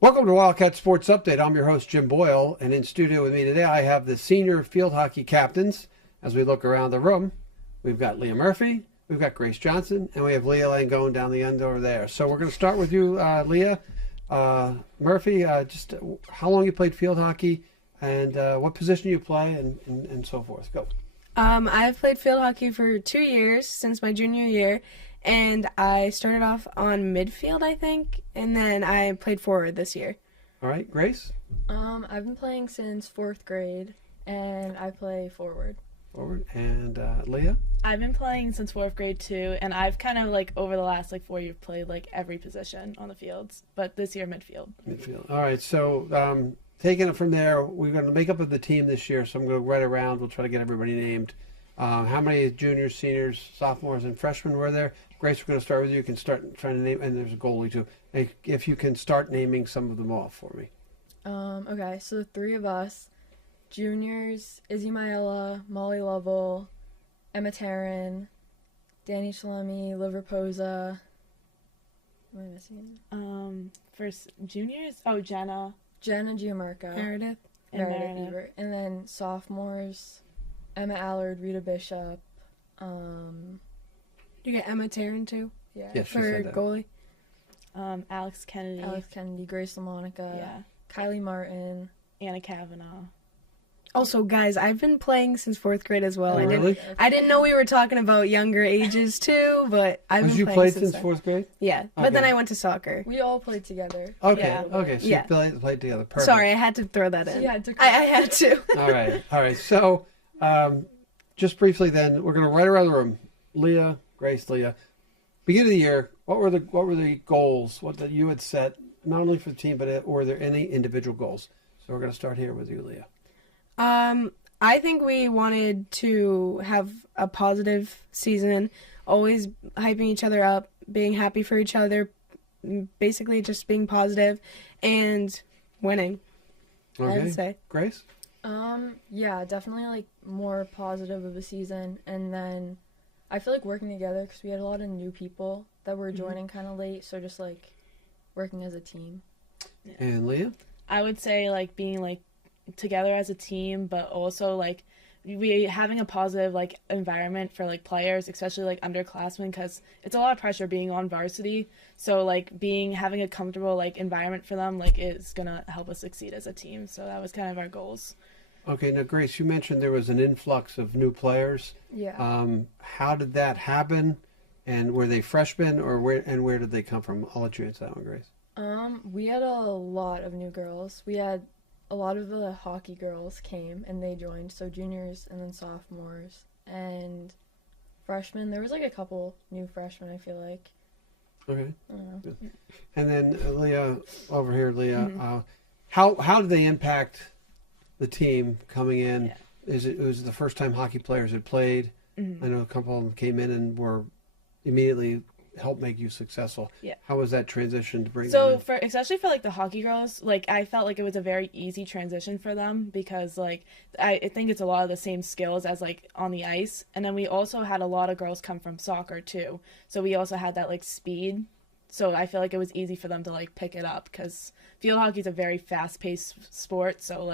Welcome to Wildcat Sports Update. I'm your host, Jim Boyle, and in studio with me today I have the senior field hockey captains. As we look around the room, we've got Leah Murphy, we've got Grace Johnson, and we have Leah Lagone down the end over there. So we're going to start with you, Leah. Murphy, just how long you played field hockey, and what position you play, and so forth. Go. I've played field hockey for 2 years since my junior year, and I started off on midfield, I think, and then I played forward this year. All right, Grace? I've been playing since 4th grade, and I play forward. Forward. And Leah? I've been playing since 4th grade too, and I've kind of over the last 4 years played every position on the fields, but this year midfield. Midfield. All right, so taking it from there, we're going to make up of the team this year, so I'm going to go right around. We'll try to get everybody named. How many juniors, seniors, sophomores, and freshmen were there? Grace, we're going to start with you. You can start trying to name, and there's a goalie too. If you can start naming some of them off for me. Okay, so the three of us, juniors, Izzy Maella, Molly Lovell, Emma Taryn, Danny Shalemi, Liv Raposa. What am I missing? For juniors, Jenna Giamarca, Meredith. Meredith Ebert. And then sophomores, Emma Allard, Rita Bishop. You get Emma Taryn too Yes, she for said that. goalie. Alex Kennedy, Grace LaMonica, yeah, Kylie Martin. Anna Kavanaugh. Also, guys, I've been playing since 4th grade as well. Oh, really? I didn't know we were talking about younger ages too, but I've been You playing played since since 4th grade? Yeah, but Okay. then I went to soccer. We all played together. Okay, Yeah. okay, so Yeah. you played together. Perfect. Sorry, I had to throw that in. Yeah, it took I had to. All right. So, just briefly, then we're going to right around the room. Leah, Grace, Leah. Beginning of the year, what were the goals? What that you had set, not only for the team, but were there any individual goals? So we're going to start here with you, Leah. I think we wanted to have a positive season, always hyping each other up, being happy for each other, basically just being positive and winning. I Okay, would say. Grace. Yeah, definitely more positive of a season, and then I feel like working together because we had a lot of new people that were joining kind of late, so just working as a team. And Leah. I would say being together as a team, but also we having a positive environment for players, especially underclassmen, because it's a lot of pressure being on varsity. So having a comfortable environment for them is gonna help us succeed as a team. So that was kind of our goals. Okay, now Grace, you mentioned there was an influx of new players. Yeah. How did that happen? And were they freshmen, or where did they come from? I'll let you answer that one, Grace. We had a lot of new girls. We had a lot of the hockey girls came and they joined, so juniors and then sophomores and freshmen. There was a couple new freshmen, I feel like. Okay. I don't know. Good. And then Leah, over here, Leah, how did they impact the team coming in? Yeah. It was the first time hockey players had played. Mm-hmm. I know a couple of them came in and were immediately helped make you successful. Yeah. How was that transition to bring them So in? especially for the hockey girls, I felt it was a very easy transition for them because I think it's a lot of the same skills as on the ice, and then we also had a lot of girls come from soccer too, so we also had that speed. So I feel it was easy for them to pick it up because field hockey is a very fast-paced sport, so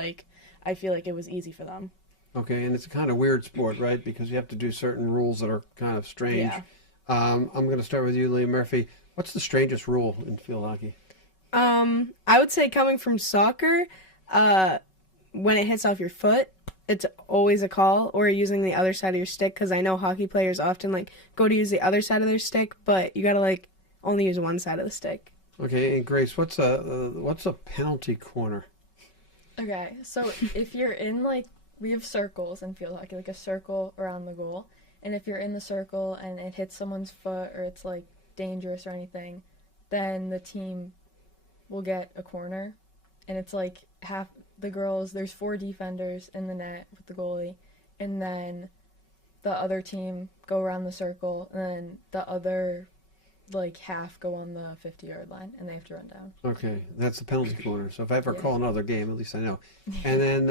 I feel it was easy for them. Okay, and it's a kind of weird sport, right? Because you have to do certain rules that are kind of strange. Yeah. I'm going to start with you, Leah Murphy. What's the strangest rule in field hockey? I would say coming from soccer, when it hits off your foot, it's always a call, or using the other side of your stick, because I know hockey players often go to use the other side of their stick, but you gotta only use one side of the stick. Okay, and Grace, what's a penalty corner? Okay, so if you're in we have circles in field hockey, a circle around the goal, and if you're in the circle and it hits someone's foot or it's dangerous or anything, then the team will get a corner, and it's half the girls. There's 4 defenders in the net with the goalie, and then the other team go around the circle, and then the other half go on the 50-yard line, and they have to run down. Okay, that's the penalty corner. So if I ever Yeah. call another game, at least I know. And then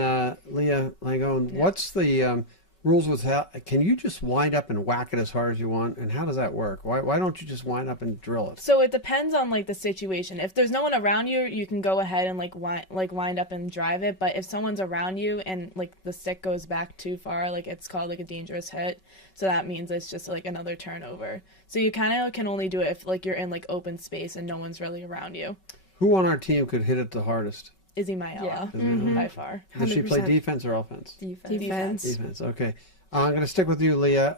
Leah Lagone, what's the rules with how, can you just wind up and whack it as hard as you want? And how does that work? Why don't you just wind up and drill it? So it depends on like the situation. If there's no one around you, you can go ahead and like wind up and drive it. But if someone's around you and like the stick goes back too far, like it's called like a dangerous hit. So that means it's just like another turnover. So you kind of can only do it if like you're in like open space and no one's really around you. Who on our team could hit it the hardest? Izzy Mayella, Yeah. by far. Does she play 100%. defense or offense? Defense. Defense. Okay. I'm going to stick with you, Leah.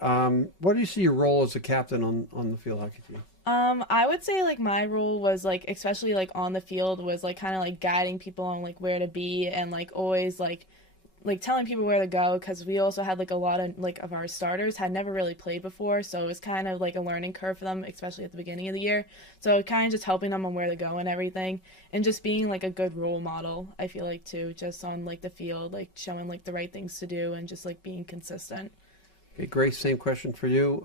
What do you see your role as a captain on the field hockey team? I would say like my role was like, especially like on the field, was like kind of like guiding people on like where to be and like always like telling people where to go, because we also had like a lot of like of our starters had never really played before, so it was kind of like a learning curve for them, especially at the beginning of the year. So kind of just helping them on where to go and everything, and just being like a good role model, I feel like, too, just on like the field, like showing like the right things to do and just like being consistent. Okay, Grace, same question for you.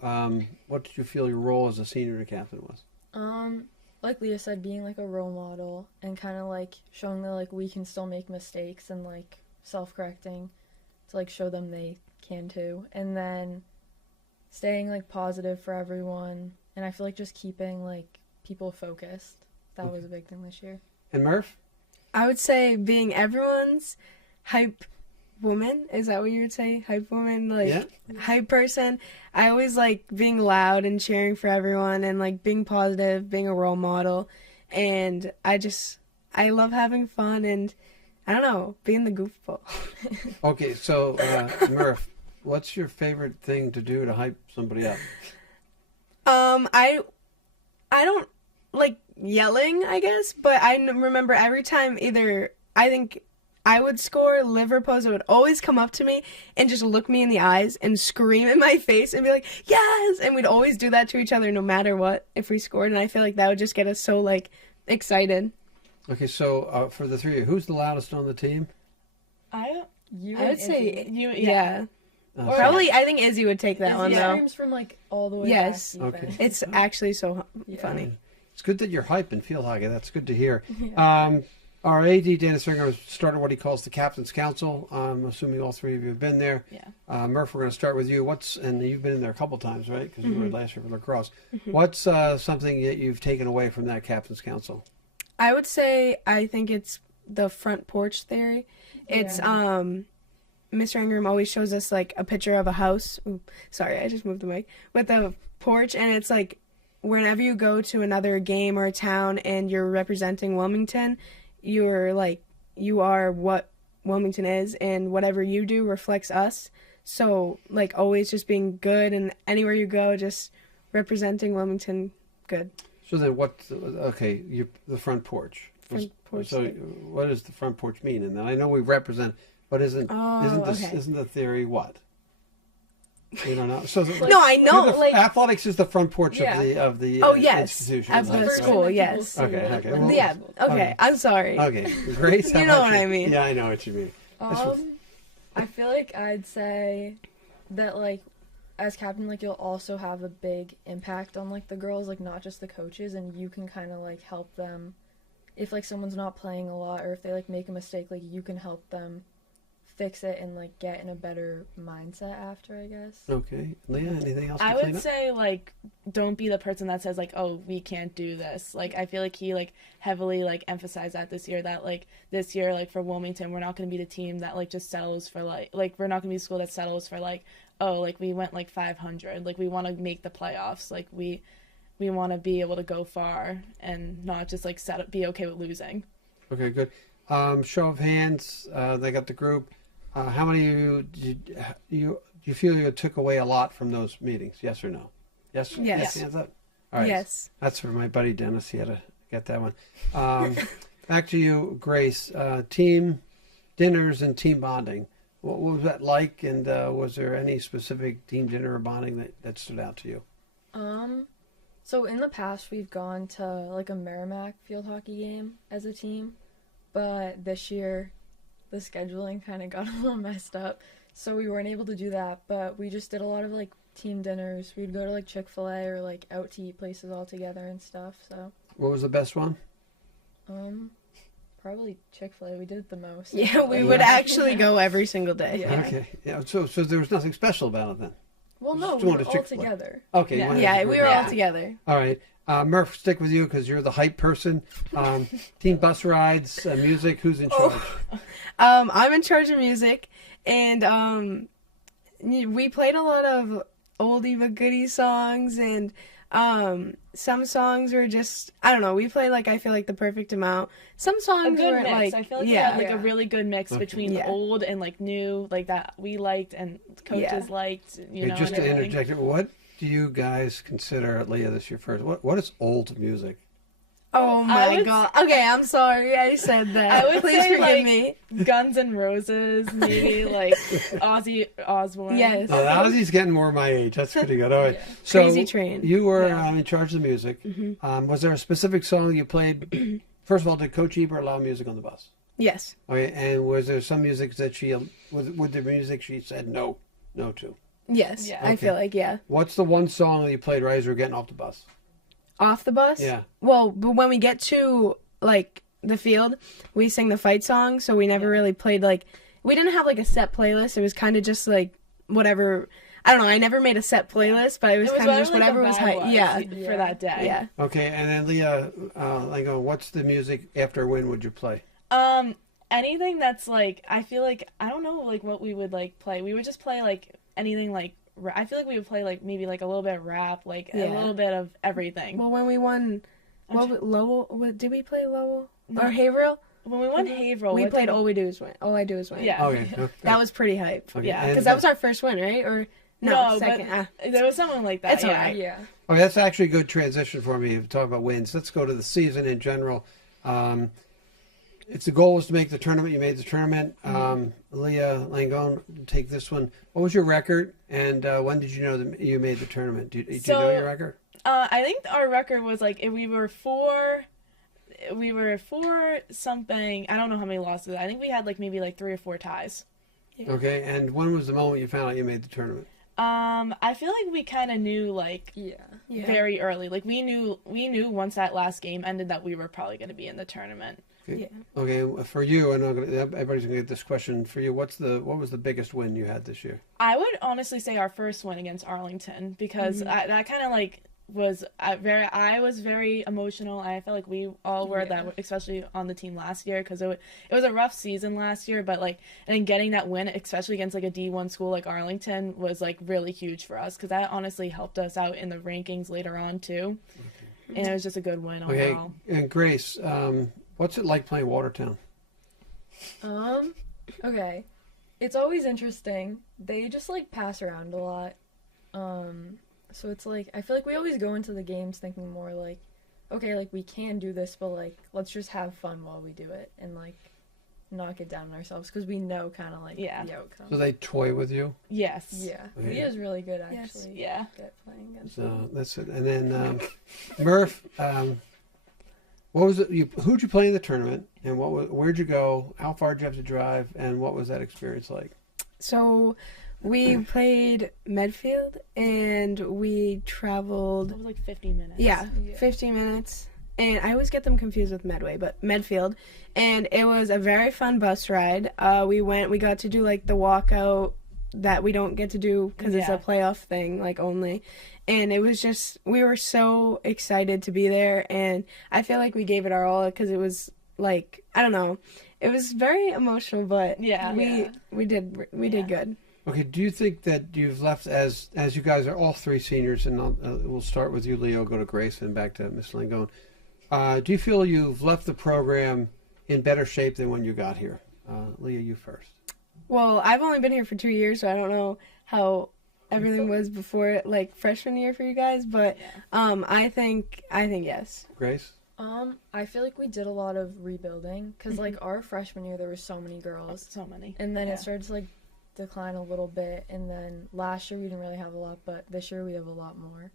What did you feel your role as a senior and captain was? Like Leah said, being like a role model and kind of like showing that like we can still make mistakes and like self-correcting to like show them they can too, and then staying like positive for everyone, and I feel like just keeping like people focused. That was a big thing this year. And Murph? I would say being everyone's hype woman. Is that what you would say? Hype woman? Like, Yeah. hype person. I always like being loud and cheering for everyone and like being positive, being a role model. And I love having fun and, I don't know, being the goofball. Okay, so Murph, what's your favorite thing to do to hype somebody up? I don't like yelling, I guess, but I remember every time either I think I would score, Liv or Poza would always come up to me and just look me in the eyes and scream in my face and be like, yes! And we'd always do that to each other no matter what if we scored, and I feel like that would just get us so, like, excited. Okay, so for the three of you, who's the loudest on the team? You I and would say, Izzy. yeah. So- Probably, I think Izzy would take that Izzy one, though. screams from like all the way Yes. back. Okay. Even. It's actually so Yeah. funny. It's good that you're hype in field hockey. That's good to hear. Yeah. Our AD, Dennis Ringer, started what he calls the Captain's Council. I'm assuming all three of you have been there. Yeah. Murph, we're going to start with you. And you've been in there a couple times, right? Because you were last year for lacrosse. What's something that you've taken away from that Captain's Council? I would say I think it's the front porch theory. It's Yeah. Mr. Ingram always shows us like a picture of a house. Ooh, sorry, I just moved the mic. With a porch, and it's like whenever you go to another game or a town and you're representing Wilmington, you're like, you are what Wilmington is, and whatever you do reflects us. So like always just being good, and anywhere you go, just representing Wilmington good. So then the front porch. Front porch So what does the front porch mean? And then I know we represent, but isn't the theory what? You don't know. So No, I know, like- athletics is the front porch Yeah. of the Oh, yes, institution. of the Right? school, Person that yes. people see, Okay, like, okay. when Well, they Yeah. go. Okay. I'm sorry. Okay, Grace. how You know about what I mean. Yeah, I know what you mean. I feel like I'd say that like as captain, like you'll also have a big impact on like the girls, like not just the coaches, and you can kind of like help them if like someone's not playing a lot or if they like make a mistake, like you can help them fix it and like get in a better mindset after, I guess. Okay, Leah, anything else? I to clean would up? say like don't be the person that says like, oh, we can't do this. Like I feel like he like heavily like emphasized that this year, that like this year like for Wilmington we're not going to be the team that like just settles for like we're not going to be the school that settles for like, oh, like we went like 500, like we want to make the playoffs, like we want to be able to go far and not just like be okay with losing. Okay, good. Show of hands. They got the group. How many of you do you feel you took away a lot from those meetings? Yes or no? Yes. Yes. Hands up. All right. Yes. That's for my buddy Dennis. He had to get that one. Back to you, Grace. Team dinners and team bonding. What was that like? And was there any specific team dinner or bonding that stood out to you? So in the past we've gone to like a Merrimack field hockey game as a team, but this year the scheduling kind of got a little messed up, so we weren't able to do that, but we just did a lot of like team dinners. We'd go to like Chick-fil-A or like out to eat places all together and stuff. So What was the best one? Probably Chick-fil-A. We did it the most. Yeah, we would actually go every single day. Yeah. Okay. Yeah. So there was nothing special about it then. Well, no, Just we going were to all Chick-fil-A. together. Okay. you Yeah. went as a Yeah, group. we were all together. All right. Murph, stick with you because you're the hype person. Team bus rides, music. Who's in charge? I'm in charge of music, and we played a lot of oldie but goodie songs, and some songs were just, I don't know, we played like, I feel like the perfect amount. Some A songs good were mix. like, I feel like we yeah, had like Yeah. a really good mix between Yeah. old and like new, like that we liked and coaches liked. You know, Just and to everything. interject, what do you guys consider, Leah, this year first? What is old music? oh I my would- god. Okay, I'm sorry I said that. I would Please say, forgive like, me. Guns N' Roses, maybe like Ozzy Osbourne. Yes. Oh, Ozzy's getting more my age. That's pretty good. All right. Yeah. So Crazy Train. you were Yeah. in charge of the music. Mm-hmm. Was there a specific song you played? First of all, did Coach Ebert allow music on the bus? Yes. Okay, and was there some music that she with the music she said no to? Yes. Yeah. I feel like, yeah. What's the one song that you played right as we were getting off the bus? Off the bus? Yeah. Well, but when we get to like the field, we sing the fight song, so we never really played like, we didn't have like a set playlist. It was kind of just like whatever. I don't know. I never made a set playlist, but it was It was kind of just whatever, whatever like, was the vibe high. was Yeah. for that day. Yeah. Okay, and then Leah, what's the music after a win would you play? Anything that's like, I feel like, I don't know like what we would like play. We would just play like anything like, I feel like we would play like maybe like a little bit of rap, like a Yeah. little bit of everything. Well, when we won, Lowell, did we play Lowell No. or Haverhill? When we won Haverhill, We what played did- All We Do Is Win. All I Do Is Win. Yeah. Okay, okay. That was pretty hype. Okay, yeah, and Because that was our first win, right? Or no, second. but there was something like that. It's yeah. alright. Yeah. Okay, that's actually a good transition for me to talk about wins. Let's go to the season in general. If the goal was to make the tournament, you made the tournament. Leah Lagone, take this one. What was your record, and when did you know that you made the tournament? Did you know your record? I think our record was like we were four something. I don't know how many losses. I think we had like maybe like 3 or 4 ties. Okay, and when was the moment you found out you made the tournament? I feel like we kind of knew like Yeah. Yeah. very early. Like we knew once that last game ended that we were probably going to be in the tournament. Okay. Okay, for you, and everybody's gonna get this question. For you, what was the biggest win you had this year? I would honestly say our first win against Arlington because that kind of like was I was very emotional. I felt like we all were that, especially on the team last year because it was a rough season last year. But like, and getting that win, especially against like a D1 school like Arlington, was like really huge for us because that honestly helped us out in the rankings later on too. And it was just a good win Okay, overall. and Grace, what's it like playing Watertown? Okay. It's always interesting. They just like pass around a lot. So it's like I feel like we always go into the games thinking more like, okay, like we can do this, but like let's just have fun while we do it and like not get down on ourselves because we know kind of like the outcome. So they toy with you. Yes. Yeah, Okay. Leah's really good Yes. actually. Yeah. At playing against So them. that's it. And then Murph, what was it? Who'd you play in the tournament? And where'd you go? How far did you have to drive? And what was that experience like? So we played Medfield and we traveled. It was like 50 minutes. Yeah, Yeah. 15 minutes. And I always get them confused with Medway, but Medfield. And it was a very fun bus ride. We got to do like the walkout that we don't get to do because it's Yeah. a playoff thing, like only. And it was just, we were so excited to be there. And I feel like we gave it our all because it was like, I don't know, it was very emotional, but Yeah. we did good. Okay, do you think that you've left as you guys are all 3 seniors, and we'll start with you, Leo, go to Grace, and back to Miss Langone. Do you feel you've left the program in better shape than when you got here? Leah, you first. Well, I've only been here for 2 years, so I don't know how everything was before, like freshman year for you guys. But I think yes. Grace? I feel like we did a lot of rebuilding because like our freshman year there were so many girls, So many. and then Yeah. it started to like decline a little bit, and then last year we didn't really have a lot, but this year we have a lot more.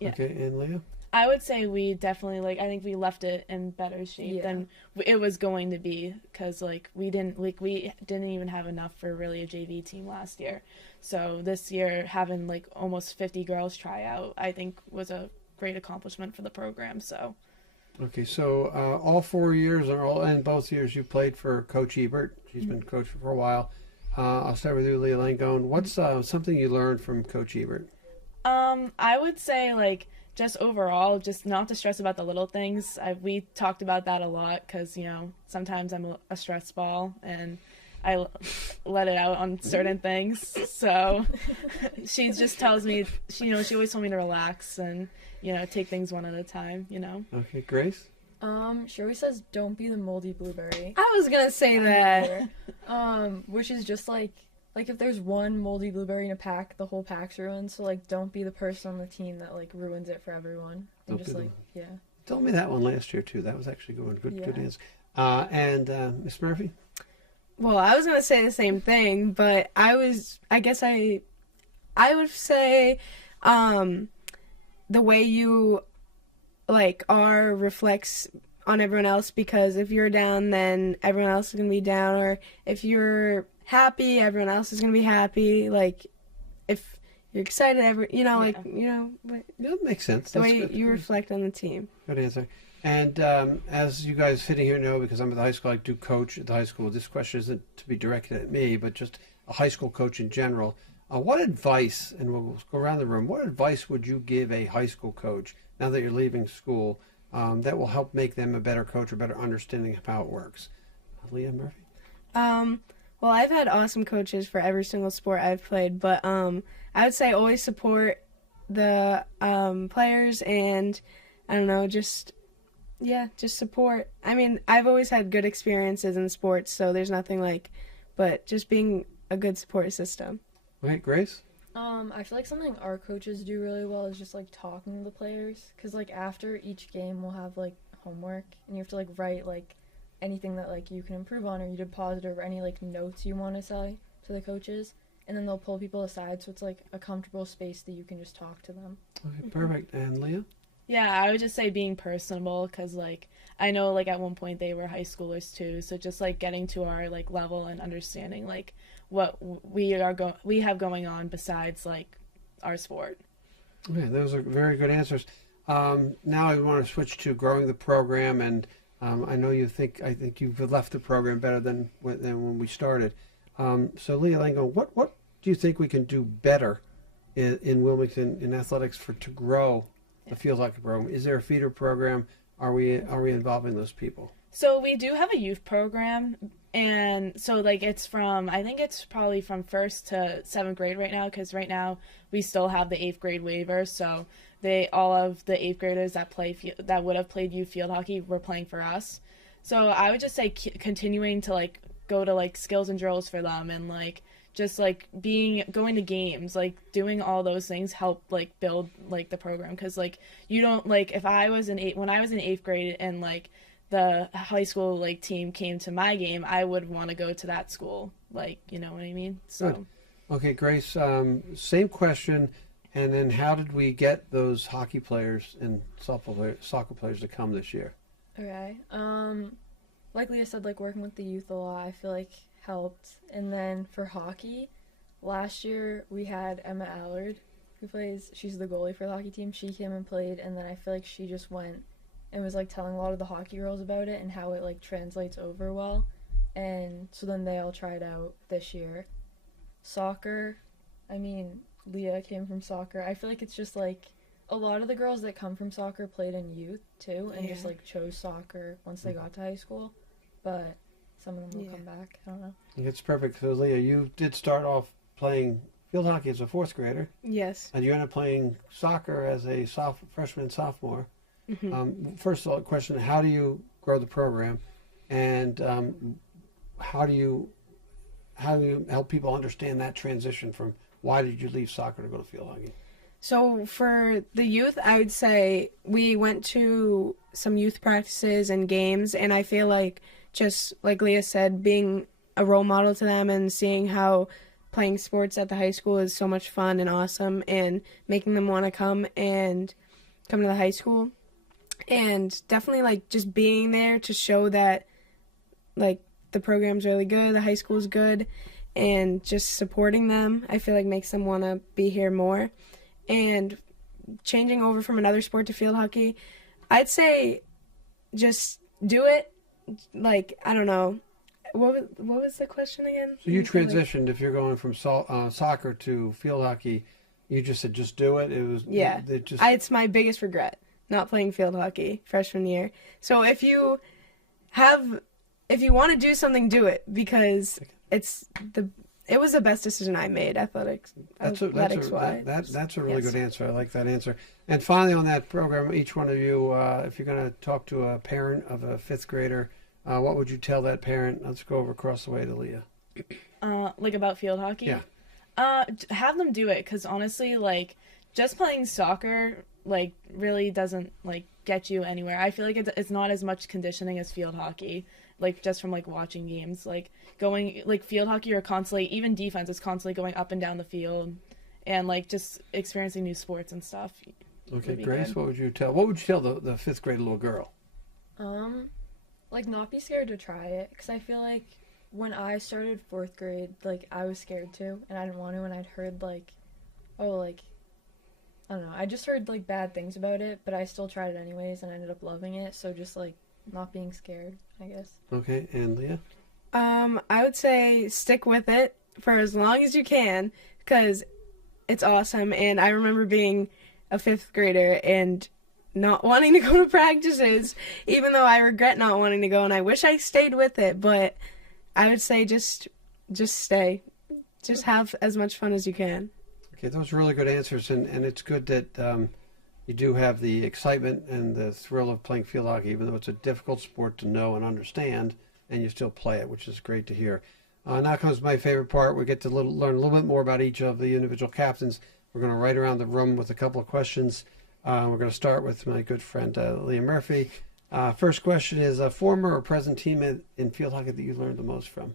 Yeah. Okay, and Leah? I would say we definitely I think we left it in better shape Yeah. than it was going to be because we didn't even have enough for really a JV team last year. So this year having like almost 50 girls try out, I think was a great accomplishment for the program. So Okay, so all 4 years and both years you played for Coach Ebert. She's been coach for a while. I'll start with you, Leah Lagone. What's something you learned from Coach Ebert? I would say like just overall, just not to stress about the little things. We talked about that a lot because sometimes I'm a stress ball and I let it out on certain things. So she just tells me, she always told me to relax and take things one at a time. Okay, Grace. She always says, "Don't be the moldy blueberry," I was gonna say that. which is just like if there's one moldy blueberry in a pack, the whole pack's ruined. So like, don't be the person on the team that like ruins it for everyone. And Don't just be like, yeah. Told me that one last year too. That was actually good. Yeah. Good answer. And Miss Murphy. Well, I was gonna say the same thing, but I guess I would say, the way you like are reflects on everyone else, because if you're down, then everyone else is gonna be down, or if you're happy, everyone else is gonna be happy. Like if you're excited, That makes sense. the That's way good. you reflect on the team. Good answer. And as you guys sitting here know, because I'm at the high school, I do coach at the high school. This question isn't to be directed at me, but just a high school coach in general. What advice, and we'll go around the room, what advice would you give a high school coach now that you're leaving school that will help make them a better coach or better understanding of how it works? Leah Murphy? Well, I've had awesome coaches for every single sport I've played, but I would say always support the players, and I don't know, just support. I mean, I've always had good experiences in sports, so there's nothing but just being a good support system. Wait, Grace? I feel like something our coaches do really well is just like talking to the players, because like after each game we'll have like homework and you have to like write like anything that like you can improve on or you did positive, or any like notes you want to say to the coaches, and then they'll pull people aside so it's like a comfortable space that you can just talk to them. Okay, perfect. And Leah? Yeah, I would just say being personable, because like I know like at one point they were high schoolers too, so just like getting to our like level and understanding like what we have going on besides like our sport. Okay, those are very good answers. Now I want to switch to growing the program, and I know I think you've left the program better than when we started. So Leah Lagone, what do you think we can do better in Wilmington in athletics to grow the field hockey program? Is there a feeder program? Are we involving those people? So we do have a youth program, and so like I think it's probably from 1st to 7th grade right now, because right now we still have the 8th grade waiver. So all of the 8th graders that would have played youth field hockey were playing for us. So I would just say continuing to like go to like skills and drills for them, and like just like going to games, like doing all those things help like build like the program, because like you don't like when I was in 8th grade and like the high school like team came to my game, I would want to go to that school, like, you know what I mean? So Good. Okay, Grace, same question, and then how did we get those hockey players and soccer players to come this year? Okay. Like Leah said, like working with the youth a lot, I feel like helped. And then for hockey, last year we had Emma Allard, she's the goalie for the hockey team. She came and played, and then I feel like she just went and was like telling a lot of the hockey girls about it and how it like translates over well. And so then they all tried out this year. Soccer, I mean, Leah came from soccer. I feel like it's just like a lot of the girls that come from soccer played in youth too, and just like chose soccer once they got to high school. But some of them will come back. I don't know. It's perfect. So Leah, you did start off playing field hockey as a 4th grader, Yes. and you ended up playing soccer as a freshman and sophomore. Mm-hmm. First of all, question: how do you grow the program, and how do you help people understand that transition from why did you leave soccer to go to field hockey? So for the youth, I would say we went to some youth practices and games, and I feel like, just like Leah said, being a role model to them and seeing how playing sports at the high school is so much fun and awesome, and making them want to come to the high school. And definitely like just being there to show that like the program's really good, the high school's good, and just supporting them, I feel like makes them want to be here more. And changing over from another sport to field hockey, I'd say just do it. Like, I don't know. What was the question again? So you transitioned, if you're going from soccer to field hockey, you just said just do it. It was Yeah. It It's my biggest regret, not playing field hockey freshman year. So if you want to do something, do it, because it was the best decision I made. Athletics that's wise. a really Yes. good answer. I like that answer. And finally, on that program, each one of you, if you're going to talk to a parent of a fifth grader, what would you tell that parent? Let's go over across the way to Leah. Like about field hockey? Yeah. Have them do it, because honestly, like, just playing soccer, like, really doesn't, like, get you anywhere. I feel like it's not as much conditioning as field hockey, like, just from, like, watching games. Like, going, like, field hockey, you're constantly, even defense is constantly going up and down the field, and, like, just experiencing new sports and stuff. Okay, be Grace, good. what would you tell the fifth grade little girl? Like, not be scared to try it, because I feel like when I started 4th grade, like, I was scared too, and I didn't want to, and I'd heard, like, oh, like, I don't know, I just heard, like, bad things about it, but I still tried it anyways, and I ended up loving it, so just, like, not being scared, I guess. Okay, and Leah? I would say stick with it for as long as you can, because it's awesome. And I remember being a fifth grader and not wanting to go to practices, even though I regret not wanting to go, and I wish I stayed with it. But I would say just stay. Just have as much fun as you can. Okay, those are really good answers, and it's good that you do have the excitement and the thrill of playing field hockey, even though it's a difficult sport to know and understand, and you still play it, which is great to hear. Now comes my favorite part. We get to learn a little bit more about each of the individual captains. We're going to right around the room with a couple of questions. We're going to start with my good friend Leah Murphy. First question is a former or present teammate in field hockey that you learned the most from?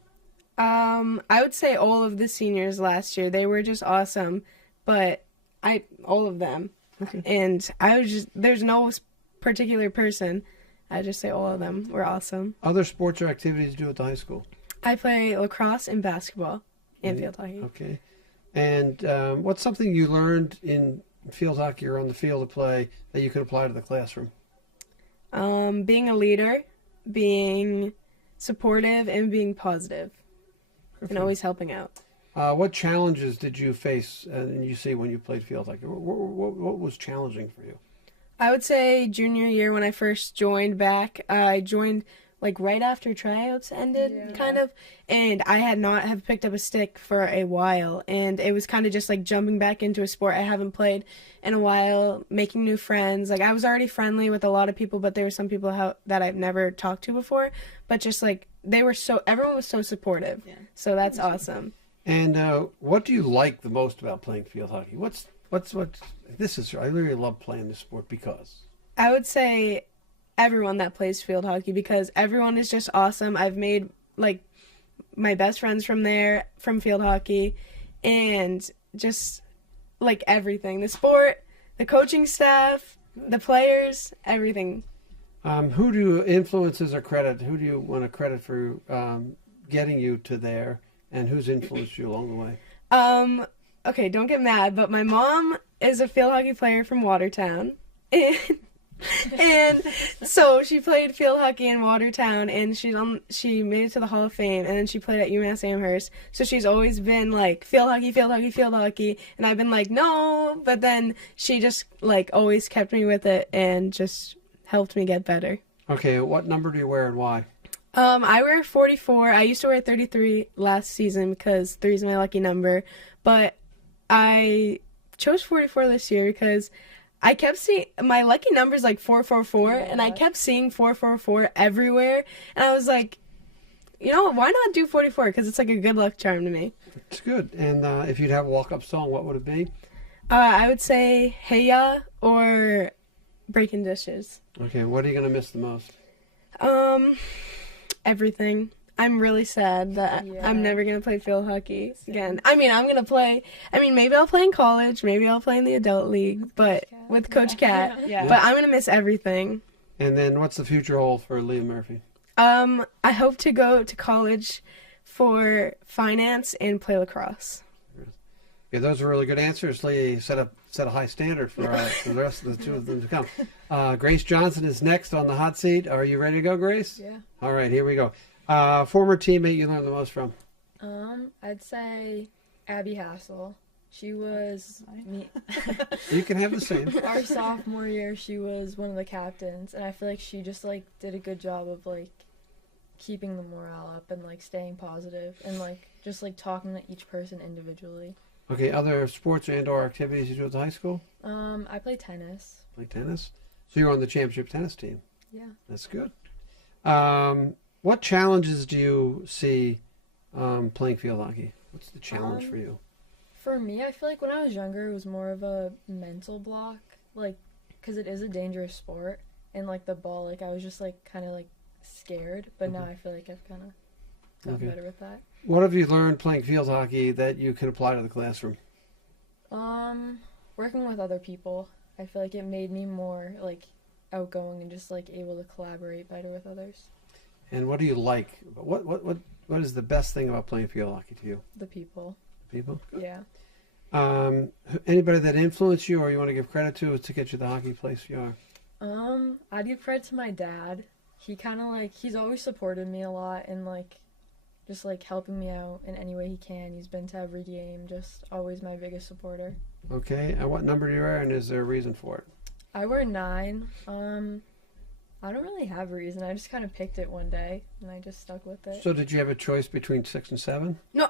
I would say all of the seniors last year. They were just awesome, but all of them. Okay. And there's no particular person. I just say all of them were awesome. Other sports or activities you do at the high school? I play lacrosse and basketball and field hockey. Okay. And what's something you learned in field hockey or on the field of play that you could apply to the classroom? Being a leader, being supportive, and being positive, and always helping out. What challenges did you face and you see when you played field hockey? What was challenging for you? I would say junior year when I first joined back. I joined like right after tryouts ended, kind of, and I had not have picked up a stick for a while, and it was kind of just like jumping back into a sport I haven't played in a while, making new friends. Like I was already friendly with a lot of people, but there were some people that I've never talked to before, but just like everyone was so supportive. Yeah. So that's awesome. And what do you like the most about playing field hockey? I really love playing this sport because I would say everyone that plays field hockey, because everyone is just awesome. I've made like my best friends from field hockey, and just like everything, the sport, the coaching staff, the players, everything. Who do you influences or credit? Who do you want to credit for getting you to there, and who's influenced you along the way? Okay, don't get mad, but my mom is a field hockey player from Watertown. And so she played field hockey in Watertown, and she made it to the Hall of Fame, and then she played at UMass Amherst. So she's always been like field hockey, field hockey, field hockey, and I've been like no, but then she just like always kept me with it and just helped me get better. Okay, what number do you wear and why? I wear 44. I used to wear 33 last season because 3 is my lucky number, but I chose 44 this year because I kept seeing my lucky numbers like 444, and I kept seeing 444 everywhere, and I was like, you know, why not do 44? Because it's like a good luck charm to me. It's good. And if you'd have a walk-up song, what would it be? I would say Hey Ya or Breaking Dishes. Okay, what are you going to miss the most? Everything. I'm really sad that I'm never going to play field hockey again. I mean, maybe I'll play in college, maybe I'll play in the adult league, but with Coach Cat. Yeah. But I'm going to miss everything. And then what's the future hold for Leah Murphy? I hope to go to college for finance and play lacrosse. Yeah, those are really good answers. Leah set a high standard for the rest of the two of them to come. Grace Johnson is next on the hot seat. Are you ready to go, Grace? Yeah. All right, here we go. Former teammate you learned the most from? I'd say Abby Hassel. She was me. You can have the same. Our sophomore year, she was one of the captains, and I feel like she just like did a good job of like keeping the morale up and like staying positive and like just like talking to each person individually. Okay, other sports and/or activities you do at the high school? I play tennis. Play tennis. So you're on the championship tennis team. Yeah. That's good. What challenges do you see playing field hockey? What's the challenge for you? For me, I feel like when I was younger, it was more of a mental block, like, because it is a dangerous sport, and like the ball, like I was just like kind of like scared, but now I feel like I've kind of gotten better with that. What have you learned playing field hockey that you can apply to the classroom? Working with other people. I feel like it made me more like outgoing and just like able to collaborate better with others. And what do you like? What is the best thing about playing field hockey to you? The people. People? Yeah. Anybody that influenced you or you want to give credit to get you the hockey place you are? I'd give credit to my dad. He kind of like, he's always supported me a lot and like just like helping me out in any way he can. He's been to every game, just always my biggest supporter. Okay, and what number do you wear and is there a reason for it? I wear 9. I don't really have a reason. I just kind of picked it one day and I just stuck with it. So did you have a choice between 6 and 7? No.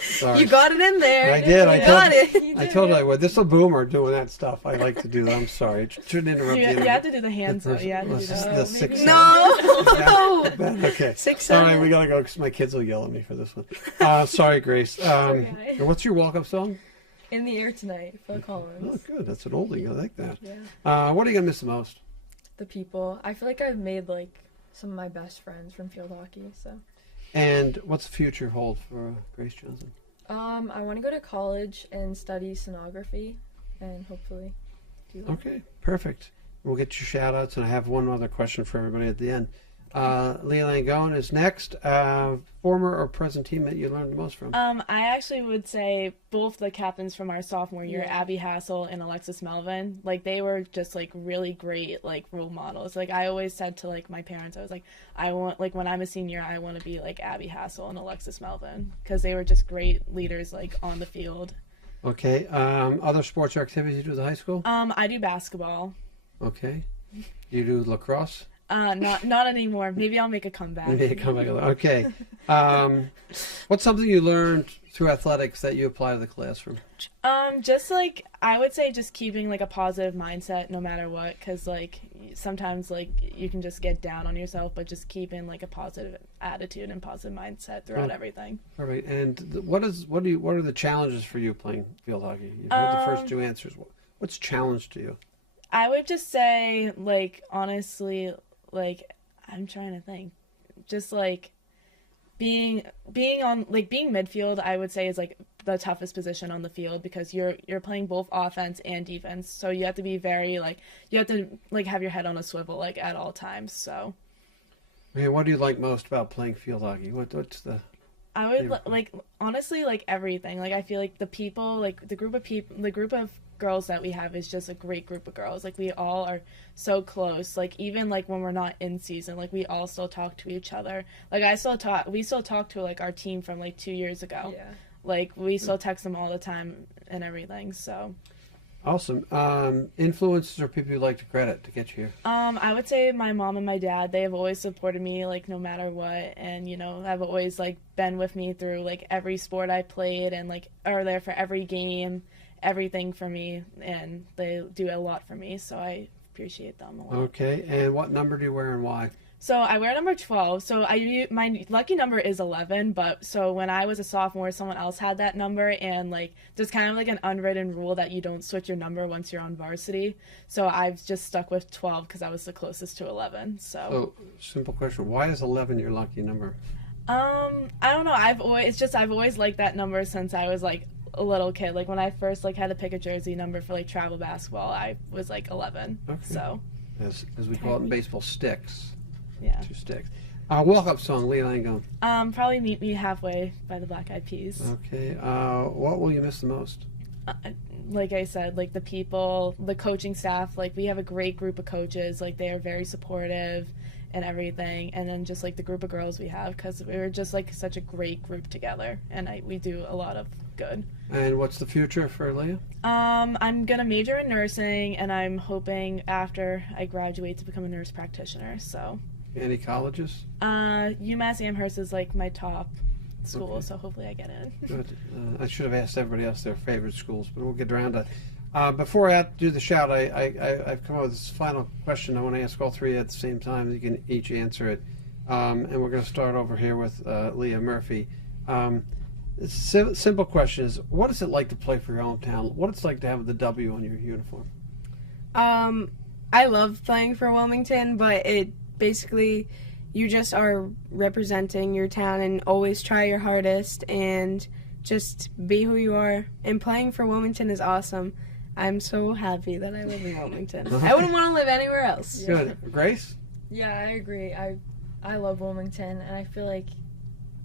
Sorry. You got it in there. I did. I told you I would. This is a boomer doing that stuff. I like to do that. I'm sorry. Shouldn't interrupt You have to do the hands though. You have to do that. The 6, No. Okay. 6, All 7. right, we gotta go because my kids will yell at me for this one. Sorry, Grace. Okay. What's your walk-up song? In the Air Tonight, Phil Collins. Oh, good. That's an oldie. I like that. Yeah. What are you gonna miss the most? The people. I feel like I've made like some of my best friends from field hockey. So. And what's the future hold for Grace Johnson? I want to go to college and study sonography, and hopefully do that. Okay, perfect. We'll get your shout outs, and I have one other question for everybody at the end. Leah Lagone is next. Former or present teammate you learned the most from? I actually would say both the captains from our sophomore year, Yeah. Abby Hassel and Alexis Melvin, like they were just like really great like role models. Like I always said to like my parents, I was like, I want like when I'm a senior, I want to be like Abby Hassel and Alexis Melvin because they were just great leaders like on the field. Okay. Other sports or activities you do at the high school? I do basketball. Okay. You do lacrosse? Not anymore. Maybe I'll make a comeback. Maybe come back. Okay. What's something you learned through athletics that you apply to the classroom? Just like I would say, just keeping like a positive mindset no matter what, because like sometimes like you can just get down on yourself, but just keeping like a positive attitude and positive mindset throughout everything. Perfect. And what are the challenges for you playing field hockey? You've heard the first two answers. What's challenge to you? I would just say like honestly, like I'm trying to think, just like being midfield, I would say is like the toughest position on the field because you're playing both offense and defense, so you have to be very like you have to like have your head on a swivel like at all times. So Okay, what do you like most about playing field hockey? What's the I would like honestly like everything. Like I feel like the people, like the group of girls that we have is just a great group of girls. Like we all are so close. Like even like when we're not in season, like we all still talk to each other. Like we still talk to like our team from like 2 years ago. Yeah. Like we still text them all the time and everything. So awesome. Influences or people you like to credit to get you here? I would say my mom and my dad, they have always supported me like no matter what, and you know have always like been with me through like every sport I played and like are there for every game, everything for me, and they do a lot for me, so I appreciate them a lot. Okay, and what number do you wear and why? So I wear number 12. So my lucky number is 11, but so when I was a sophomore, someone else had that number, and like there's kind of like an unwritten rule that you don't switch your number once you're on varsity. So I've just stuck with 12 because I was the closest to 11. So simple question: why is 11 your lucky number? I don't know. I've always liked that number since I was like a little kid. Like when I first like had to pick a jersey number for like travel basketball, I was like 11. Okay. So As we call it in baseball, sticks. yeah. 2 sticks. Walk-up song, Leah Lagone. Probably Meet Me Halfway by the Black Eyed Peas. Okay. What will you miss the most? Like I said, like the people, the coaching staff, like we have a great group of coaches, like they are very supportive and everything, and then just like the group of girls we have, because we're just like such a great group together, and we do a lot of good. And what's the future for Leah? I'm gonna major in nursing, and I'm hoping after I graduate to become a nurse practitioner. So Any colleges? UMass Amherst is like my top school, Okay. so hopefully I get in. Good. I should have asked everybody else their favorite schools, but we'll get around to it. Before I do the shout, I've come up with this final question I want to ask all three at the same time. You can each answer it. And we're going to start over here with Leah Murphy. Simple question is, what is it like to play for your hometown? What it's like to have the W on your uniform? I love playing for Wilmington, but it basically, you just are representing your town and always try your hardest and just be who you are. And playing for Wilmington is awesome. I'm so happy that I live in Wilmington. I wouldn't want to live anywhere else. Yeah. Good. Grace? Yeah, I agree. I love Wilmington, and I feel like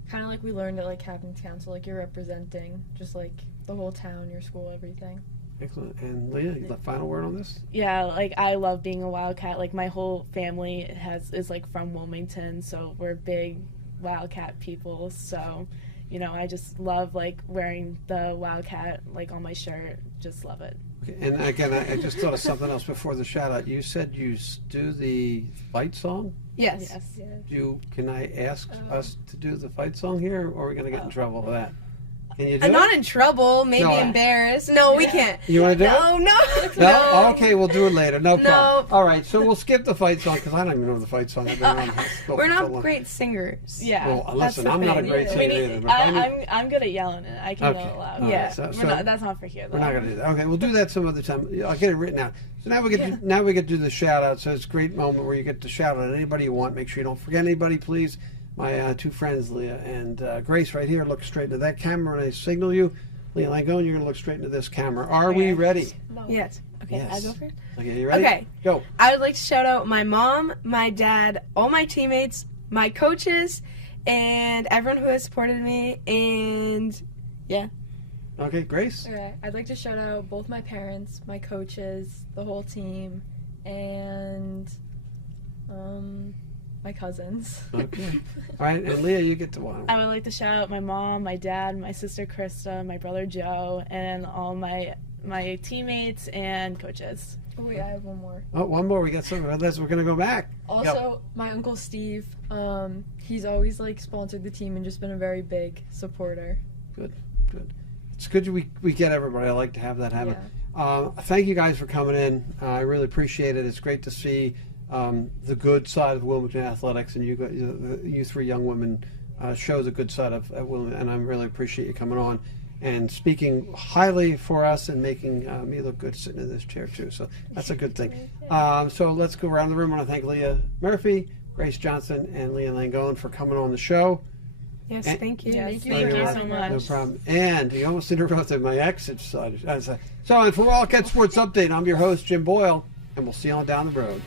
kind of like we learned at like Captain's Council, like you're representing just like the whole town, your school, everything. Excellent. And Leah, the final word on this? Yeah, like I love being a Wildcat. Like my whole family is like from Wilmington, so we're big Wildcat people. So, you know, I just love like wearing the Wildcat like on my shirt. Just love it. Okay. And again, I just thought of something else before the shout out. You said you do the fight song? Yes. Yeah. Can I ask us to do the fight song here, or are we going to get in trouble for that? Can you do I'm it? not in trouble, maybe No, embarrassed. No, we can't. You want to do it? No, no. No? Oh, okay, we'll do it later. No problem. No. All right, so we'll skip the fight song because I don't even know the fight song. I've been around the hospital We're for so not long. great singers. Yeah. Well, That's listen, the I'm not a thing. great Yeah. singer either. But if I need- I'm good at yelling it. I can Okay. yell it loud. All right, Yeah, so- that's not for here though. We're not going to do that. Okay, we'll do that some other time. I'll get it written out. So now we get to do the shout out. So it's a great moment where you get to shout out at anybody you want. Make sure you don't forget anybody, please. My two friends, Leah and Grace, right here. Look straight into that camera and I signal you. Leah Lagone, you're going to look straight into this camera. Are we ready? No. Yes. Okay, Yes. I go first. Okay, you ready? Okay. Go. I would like to shout out my mom, my dad, all my teammates, my coaches, and everyone who has supported me. And Okay, Grace. Okay, I'd like to shout out both my parents, my coaches, the whole team, and my cousins. Okay. All right, and Leah, you get to one. I would like to shout out my mom, my dad, my sister Krista, my brother Joe, and all my teammates and coaches. Oh wait, I have one more. Oh, one more. We got some of this. We're going to go back. Also, my uncle Steve, he's always like sponsored the team and just been a very big supporter. Good. It's good we get everybody. I like to have that happen. Yeah. Thank you guys for coming in. I really appreciate it. It's great to see the good side of Wilmington athletics, and you three young women show the good side of Wilmington, and I really appreciate you coming on and speaking highly for us and making me look good sitting in this chair too. So that's a good thing. So let's go around the room. I want to thank Leah Murphy, Grace Johnson, and Leah Lagone for coming on the show. yes, And- thank you. Yes, Thank you thank for you having so us. much. No problem. And you almost interrupted my exit side. So, and for Wildcat Sports Update, I'm your host, Jim Boyle, and we'll see you on down the road.